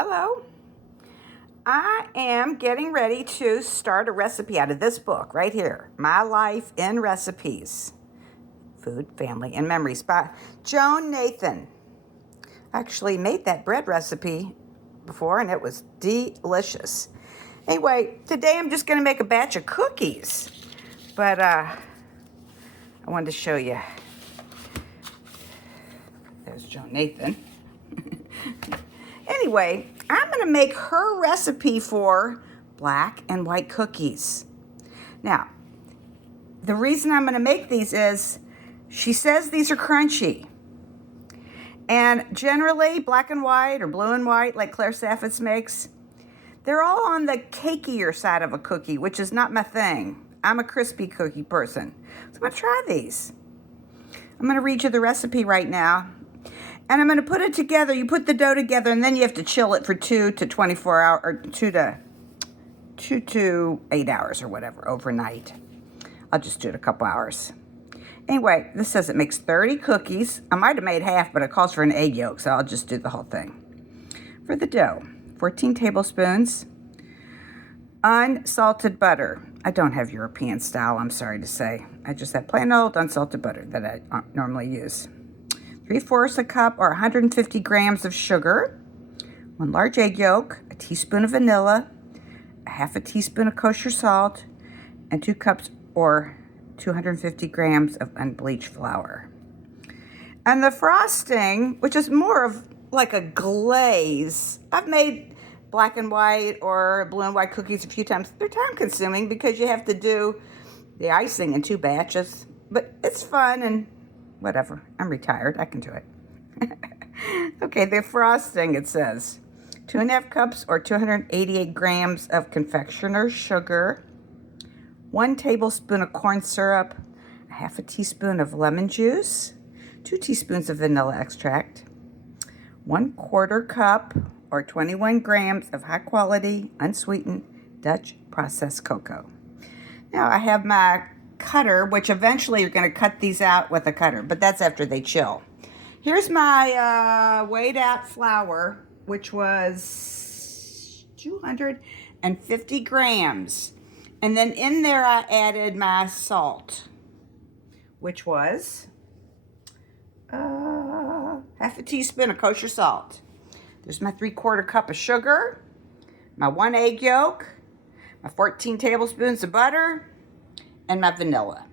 Hello. I am getting ready to start a recipe out of this book right here, My Life in Recipes, Food, Family, and Memories by Joan Nathan. I actually made that bread recipe before and it was delicious. Anyway, today I'm just going to make a batch of cookies, but I wanted to show you. There's Joan Nathan. Anyway, I'm going to make her recipe for black and white cookies. Now, the reason I'm going to make these is she says these are crunchy. And generally, black and white or blue and white, like Claire Saffitz makes, they're all on the cakier side of a cookie, which is not my thing. I'm a crispy cookie person. So I'm going to try these. I'm going to read you the recipe right now. And I'm going to put it together. You put the dough together, and then you have to chill it for 2 to 24 hours, or 2 to 8 hours or whatever, overnight. I'll just do it a couple hours. Anyway, this says it makes 30 cookies. I might have made half, but it calls for an egg yolk, so I'll just do the whole thing. For the dough, 14 tablespoons unsalted butter. I don't have European style, I'm sorry to say. I just have plain old unsalted butter that I normally use. 3/4 a cup or 150 grams of sugar, 1 large egg yolk, a teaspoon of vanilla, a half a teaspoon of kosher salt, and 2 cups or 250 grams of unbleached flour. And the frosting, which is more of like a glaze, I've made black and white or blue and white cookies a few times. They're time consuming because you have to do the icing in 2 batches, but it's fun and whatever. I'm retired. I can do it. Okay, the frosting, it says 2.5 cups or 288 grams of confectioner's sugar, 1 tablespoon of corn syrup, a half a teaspoon of lemon juice, 2 teaspoons of vanilla extract, 1/4 cup or 21 grams of high quality, unsweetened Dutch processed cocoa. Now I have my cutter, which eventually you're going to cut these out with a cutter, but that's after they chill. Here's my weighed out flour, which was 250 grams. And then in there I added my salt, which was half a teaspoon of kosher salt. There's my 3/4 cup of sugar, my 1 egg yolk, my 14 tablespoons of butter, and my vanilla.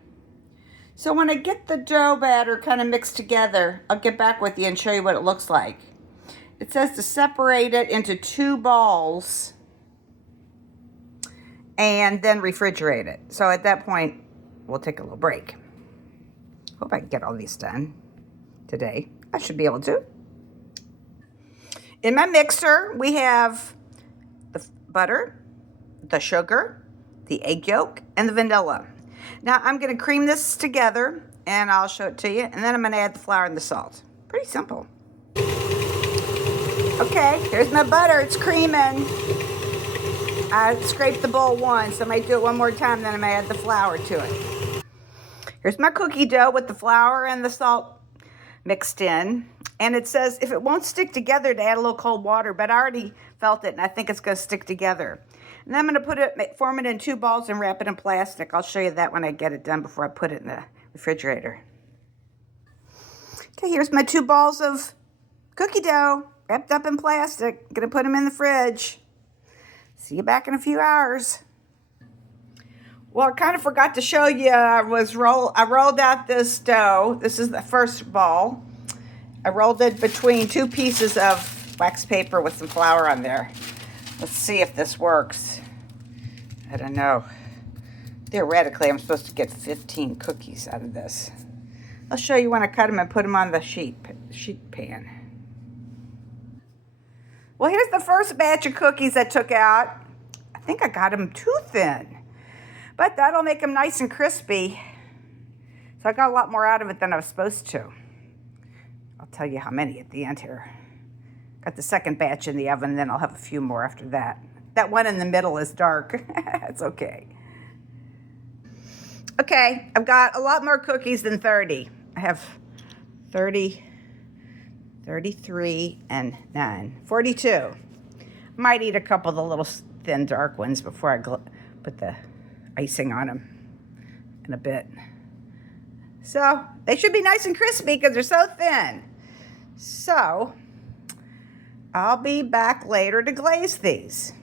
So when I get the dough batter kind of mixed together, I'll get back with you and show you what it looks like. It says to separate it into 2 balls and then refrigerate it. So at that point, we'll take a little break. Hope I can get all these done today. I should be able to. In my mixer, we have the butter, the sugar, the egg yolk, and the vanilla. Now I'm going to cream this together and I'll show it to you, and then I'm going to add the flour and the salt. Pretty simple. Okay, here's my butter. It's creaming. I scraped the bowl once. I might do it one more time, then I might add the flour to it. Here's my cookie dough with the flour and the salt mixed in. And it says if it won't stick together to add a little cold water, but I already felt it and I think it's going to stick together. And then I'm going to form it in 2 balls and wrap it in plastic. I'll show you that when I get it done before I put it in the refrigerator. Okay, here's my 2 balls of cookie dough wrapped up in plastic. Going to put them in the fridge. See you back in a few hours. Well, I kind of forgot to show you. I rolled out this dough. This is the first ball. I rolled it between 2 pieces of wax paper with some flour on there. Let's see if this works. I don't know. Theoretically, I'm supposed to get 15 cookies out of this. I'll show you when I cut them and put them on the sheet pan. Well, here's the first batch of cookies I took out. I think I got them too thin, but that'll make them nice and crispy. So I got a lot more out of it than I was supposed to. I'll tell you how many at the end here. Got the second batch in the oven, then I'll have a few more after that. That one in the middle is dark. It's okay. Okay, I've got a lot more cookies than 30. I have 30, 33, and 9. 42. Might eat a couple of the little thin dark ones before I put the icing on them in a bit. So they should be nice and crispy because they're so thin. So I'll be back later to glaze these.